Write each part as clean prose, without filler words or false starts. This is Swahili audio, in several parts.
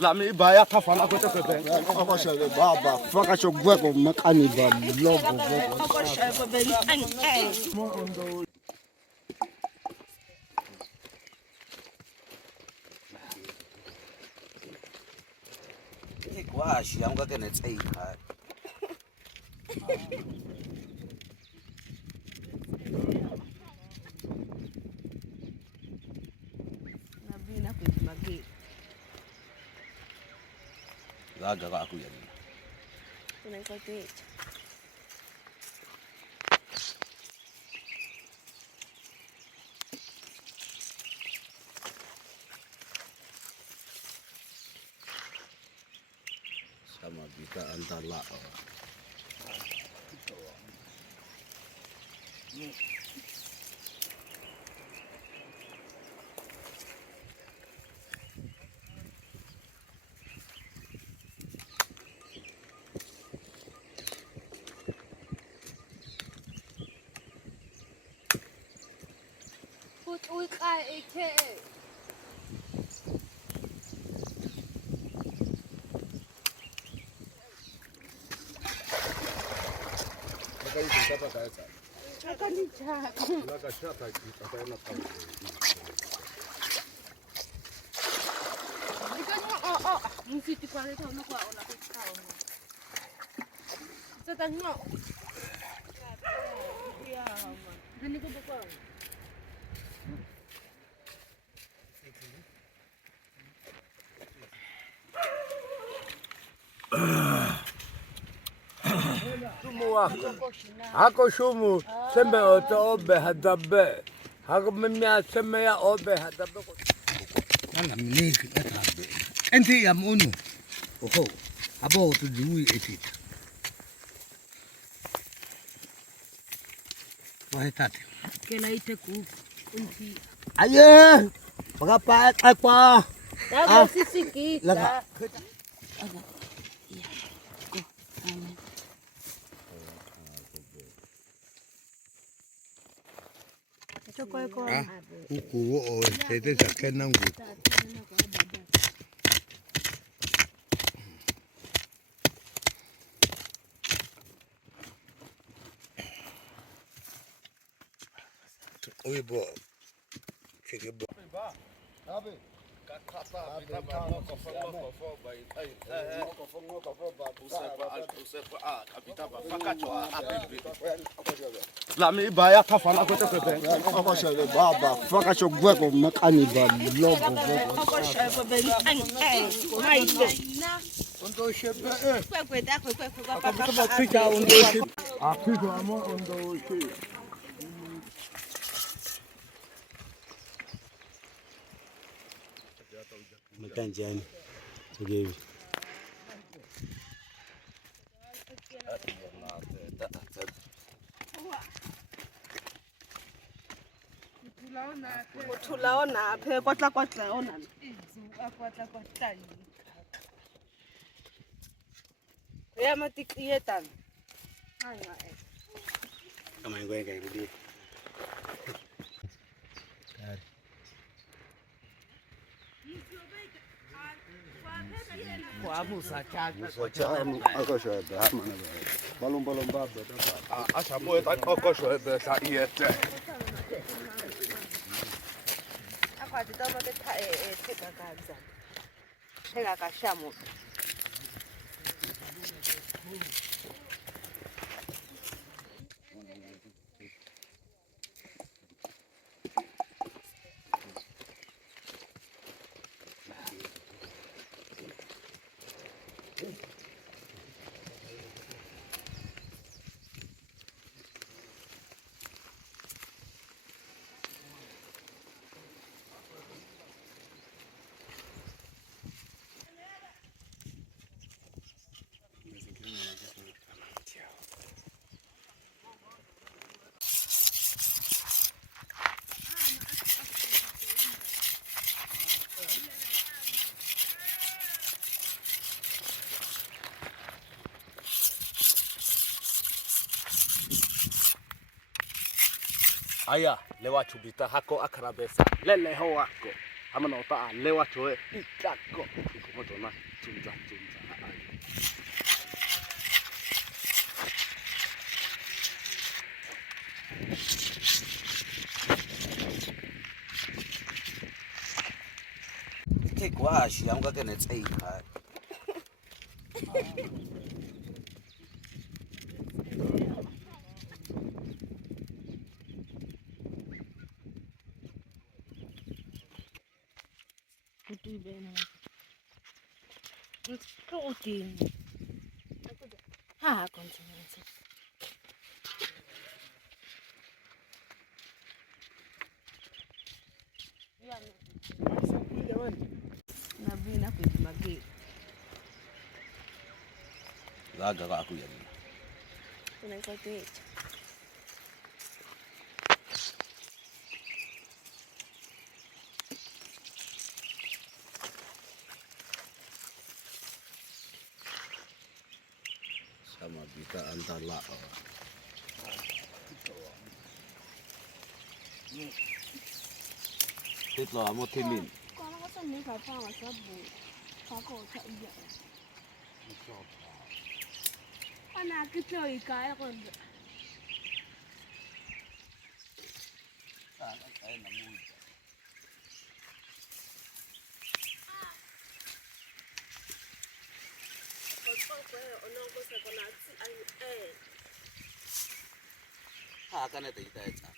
La mi baya kafana kote kote. Akosha baba faka chogweko makani ba lobo. Akosha ben Ikwashi angake netsayikha. Nabina kwetu mageti. Gaga kakuya ni. Tunaikote. Sama bita antala. Put uika eke. Hako shumu sembe oto obe hadabe. Hako mimia sembe ya obe hadabe. Wala mnezi katabe. Ente ya munu. Oho. Abo tu dui etit. Wahetate. Kela ite ku unti. Aye. Pagapa akwa. Dago sisi kita. Laga. Kuku o tete sakena ngu. Oibo. Chegebo. Abe. La mi baya kafana kote kote. Akosha baba faka chogweko makani ba lobo. Akosha ben maite. Ondo shebe. Kwekwe dako kwekwe kwa Kama pika ondo shebe. Akiko amo ondo shebe. Makanjani. Tugevi. Tulaona aphe kwatla ona. Kwatla. Ya matikietan. Anga eh. Kama ngweka irudi. Musa chaka. Akosha hama na balum baba. Asha boy ta kokosho ebe sa iete. Akwati toma ke teka kanza. Teka kashamu. Aya. lewa chubita hako akrabesa lele ho wako ama no ta lewa choe itako iko moto na tunza take wash yanga kene tsai ka Putih benar. Protein. Ha, konsumsi. Nabi na kuit magi. laga ka aku yani Tunay ko ito. sama bita antala Titlo amo timin Kung ano kasi may kapang sa bu. Kako sa iya. Anak ito ikaya ko. ha kana ta ita ta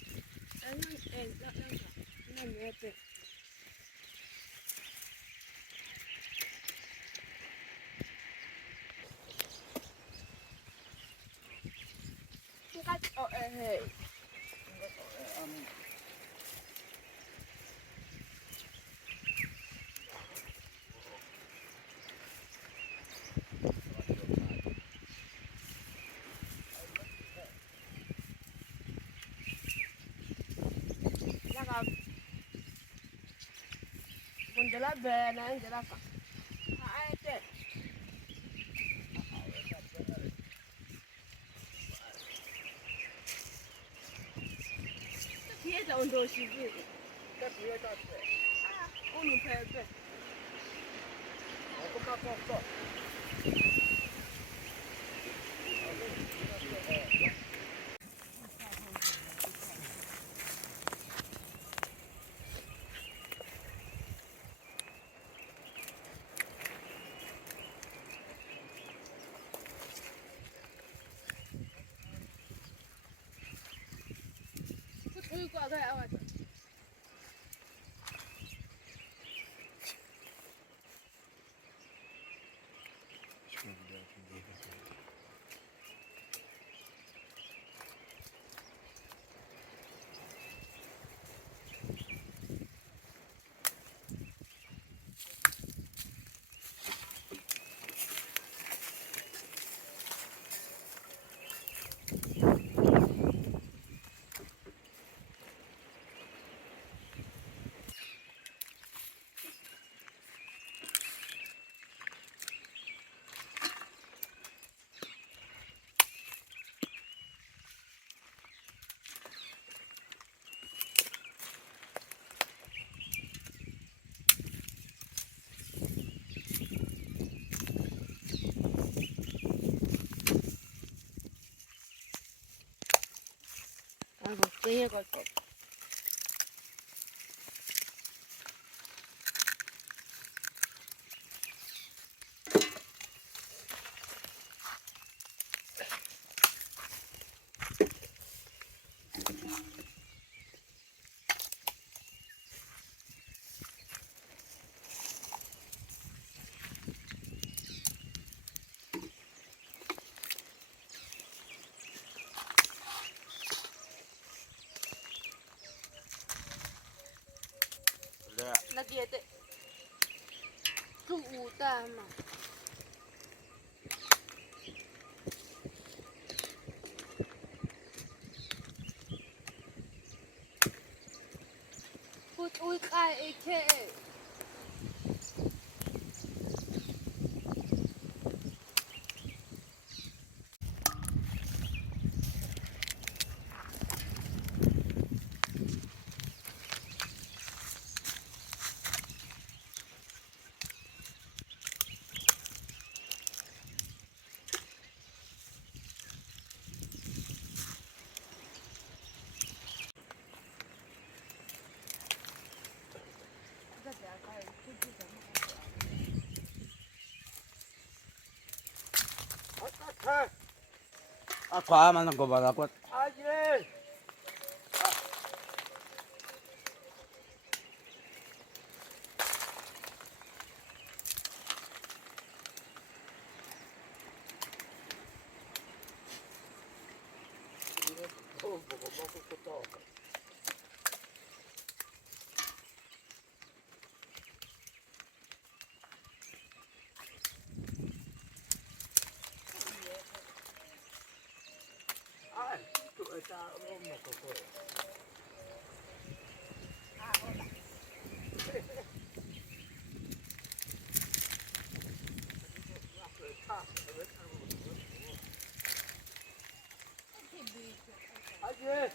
Bundala bena njala ka. Aite. Kieta ondo shivu. Unu pepe. Uy ko agay awat. Algo kaya ko. Lagi ate. Tu utama. Put uy kai eke. Kwa mana ko ba ko. Aje. Aje.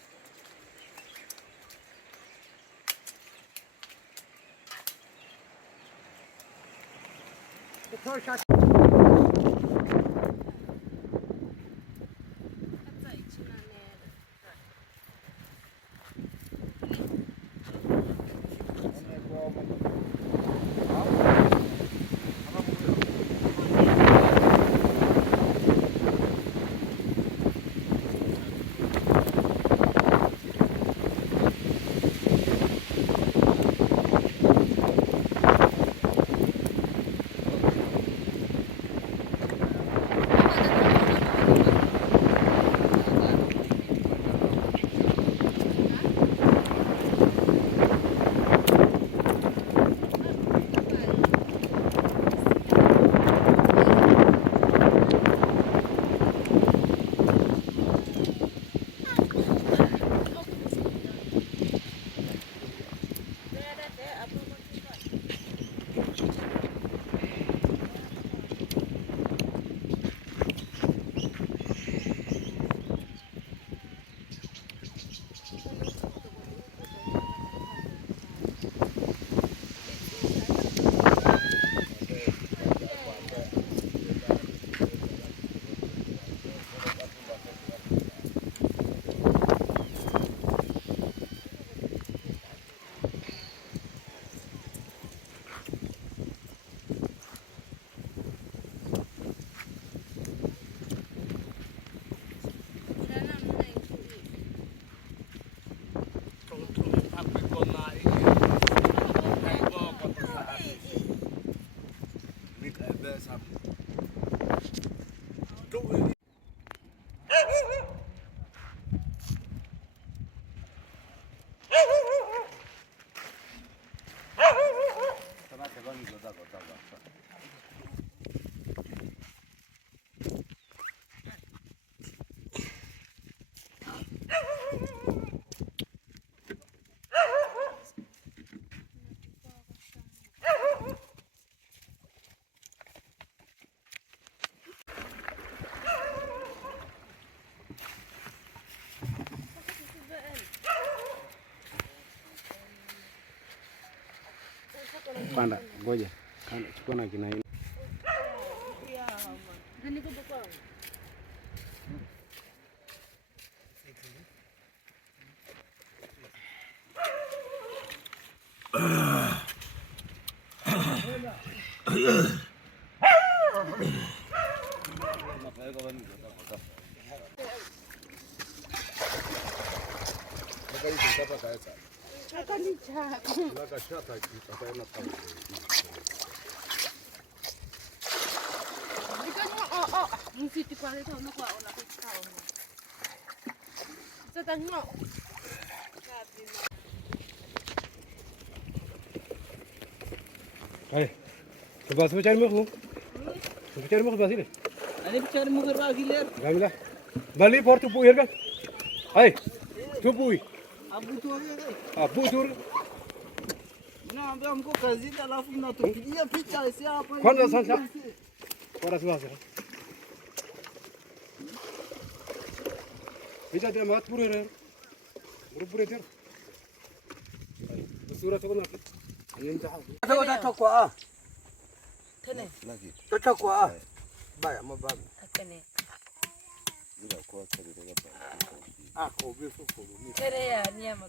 Panda, ngoja. Kanda chukua na kina. Hai. Coba semua cari muka. Semua cari muka sini. Ani bicara muka lagi ler. Gamila. Bali for tu puir kan? Hai. Tu pui. Abu tu aja kan. Abu tur. Na ambil हमको kazi alafu mnatupigia picha hapa. Kwanza sasa. Kora sasa. Picha dia mat pure re. Pure ter. Sura tu kan. Ini dah. Tahu dah cakap ah. Tene. Lagi. Tu cakap ah. Baik, mau bang. Tene. Bila kwa kali dapat. Ah, kau bisu kau. Tere ya nyama.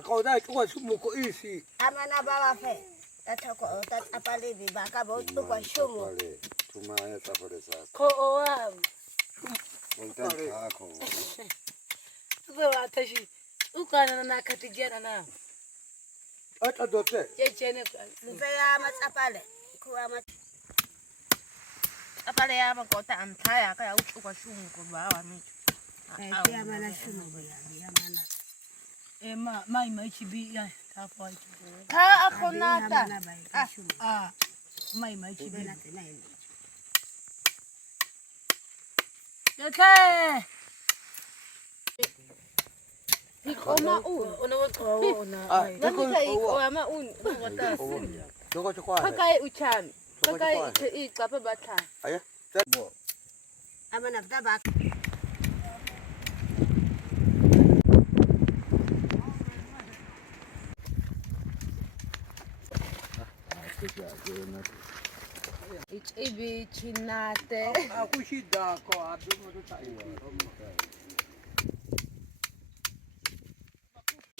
Aku dah cakap semua kau isi. Amana baba fe. Tatako tatapale bibaka bo kwa shumu. Tumaya tapare sasa. Ko oa. Unten kako. Uwe watashi. Ukana na katijana na. Ata dote. Chechene. Mfaya matapale. Kwa mat. Apale ya makota antaya kaya kwa shumu kwa bawa mi. Pia mana shumu ya mana. Mai chibi ya tapo. Ka akonata. Mai chibi. Okay. Oma una una. Nani kai oma wata. Choko choko. Pakai uchami. Pakai ikapa bata. Aya. Ama nafta bak. Ibi chinate. Aku shida ko abdu mo ta iyo.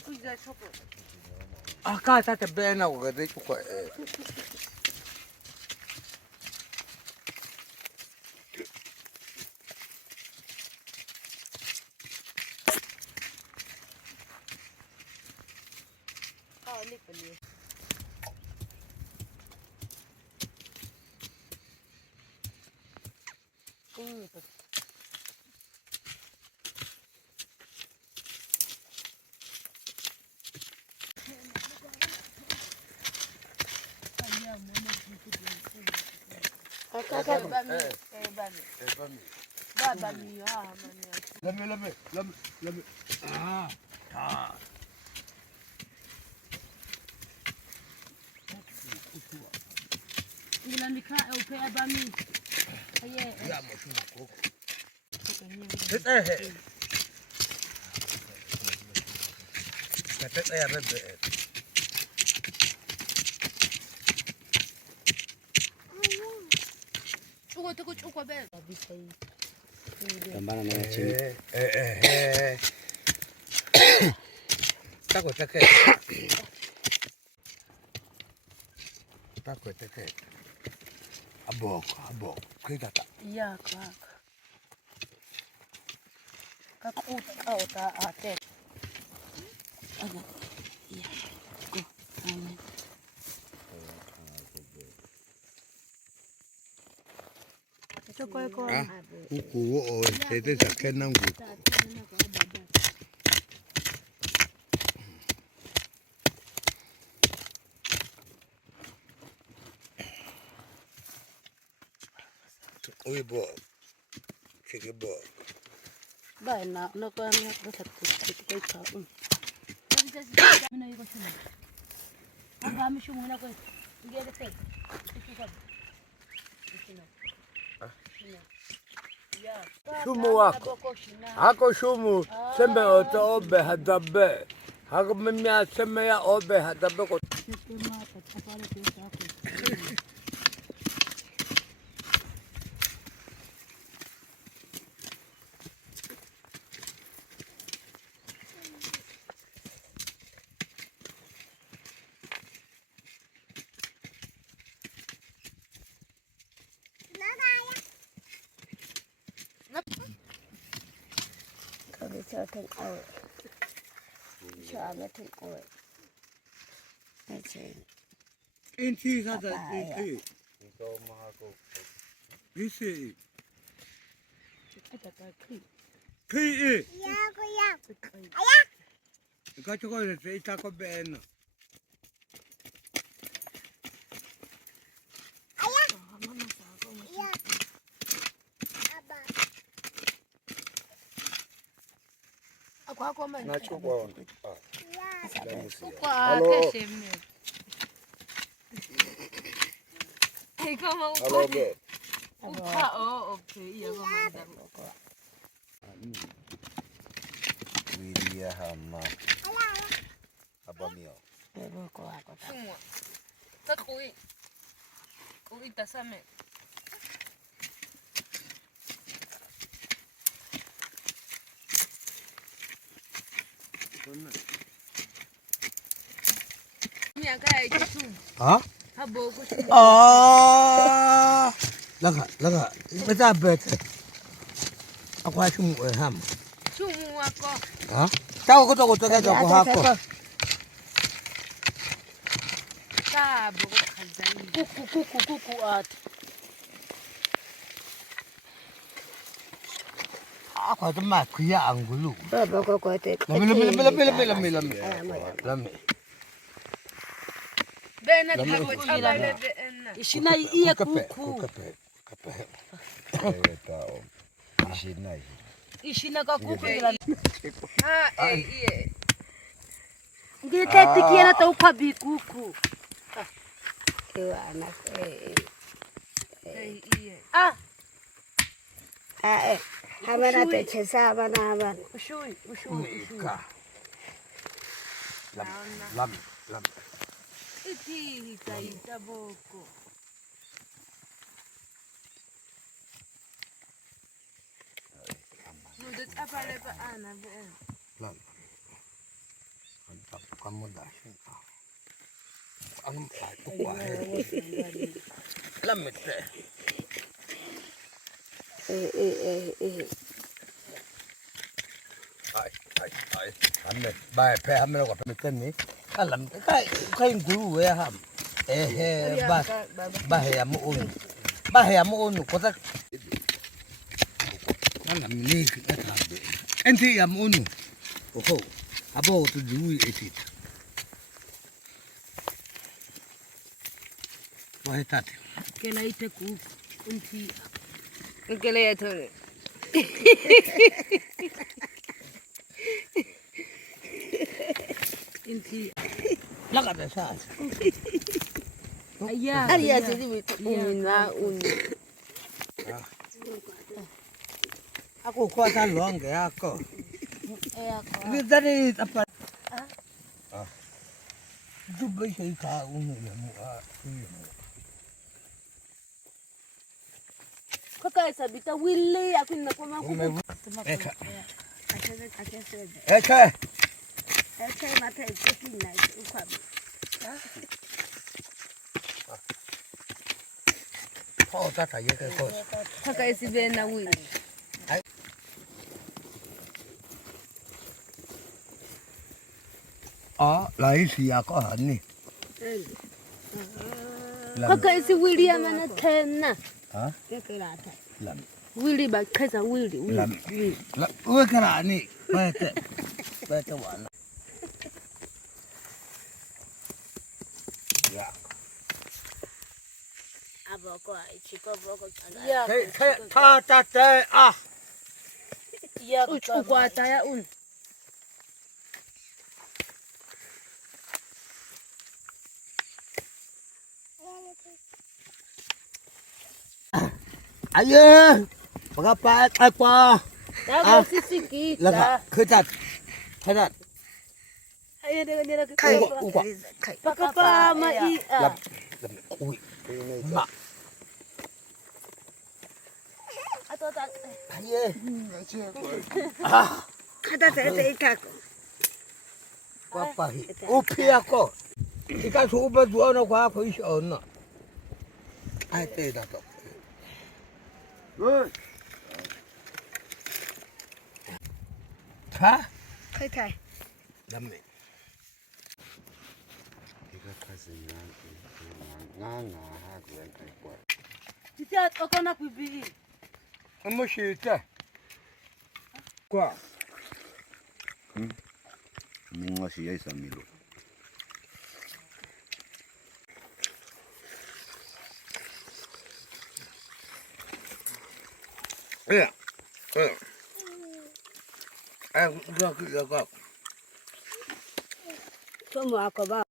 Kuja chopo. Aka ta bena ko gade ko. Lipali. Lemme. Ah. Ah. Ila nika upe abami. Aye. Ya mo shuma koko. Tete. Tete ya bebe. Chuko be. Tambana na chini. Tako teke. Tako teke. Abok. Kigata. Ya kaka. Kakuta auta ate. Aga. Ya. Go. Amen. Choko ko. Kuku wo tete sakena ngu. Oi bo. Kike bo. Ba na no ko na ko sa ko ka. Mina yuko shule. Aba mi shumu na ko. Ngere te. Shumu wako. Hako shumu sembe oto obe hadabe. Hako mimi aseme ya obe hadabe ko. Certain out. Charlotte out. That's it. Inti sada inti. Ito mahako. Isi. Ki. Ki. Ya ko ya. Ika choko se ita ko bena. Mama sa ko. Ya. Aba. Akwa mama. Nachukua on. Kwa keshe mme. Kama uko. Hello babe. Uka okay iya mama ndangu. Widia hama. Abamio. Bebo ko ako ta. Sumwa. Takui. Kui tasame. Miaka ya 2. Ha? Habo ko shumu. Laga. Beta bet. Aku shumu ham. Shumu ako. Ha? Tahu ko to ka ko hako. Sabo ko khazai. Kuku at. Aku tu mak kuya angulu. Baba ko te. Lami. Bena thabo chabale bena. Ishina iya kuku. Ishina ka kuku ila. Ha iye. Ngile ketikia na taupabi kuku. Kiwana Iye. Hamana te chesa bana. Ushui. Lam. Iti ita boko. Nudet apale pa ana ben. Lam. Kamu dah. Ang tukwa. Lam te. Ai. Hamme. Bai pe hamme lo ka pe ten ni. Alam kai ngulu ya ham. Bahaya mu un ko ta. Nana mini ka ta be. Enti ya mu un. Oho. Abo tu dui etit. Wahai tat. Kela ite kuku. Unti. Kele ya thore. Inti. Laga da sa. Ayah. Ariya sidi umina un. Aku kuasa luang ke aku. Ako. Ni dari apa? Jumpa saya kau ni mu Kaka sabita wili aku na kwa makuku. Eka. Mate kina ukwabi. Kau tak kaya ke kau. Kaka isi bena wili. Lain siapa kau ni? Kaka isi wili ya mana tena. Lam. Wili ba kaza wili. Uwe kera ni. Bete wana. Ya. Aboko ichiko boko tanga. Ya. Ta. Ya ukwata ya un. Ayo. Berapa apa? Dago sisi kita. Laga. Ketat. Ayo dengan Kai. Pakapa mai. Lam. Ui. Ma. Atau tak. Ayo. Kada te ikako. Apa hi? Upi ako. Ika suba duana kwa ako iso na. Ai te dato. Ha? Kai. Dami. Kita okona kubi. Amo shita. Kwa. Mingo siya sa milo. Ya. Gak. Tomo ako ba.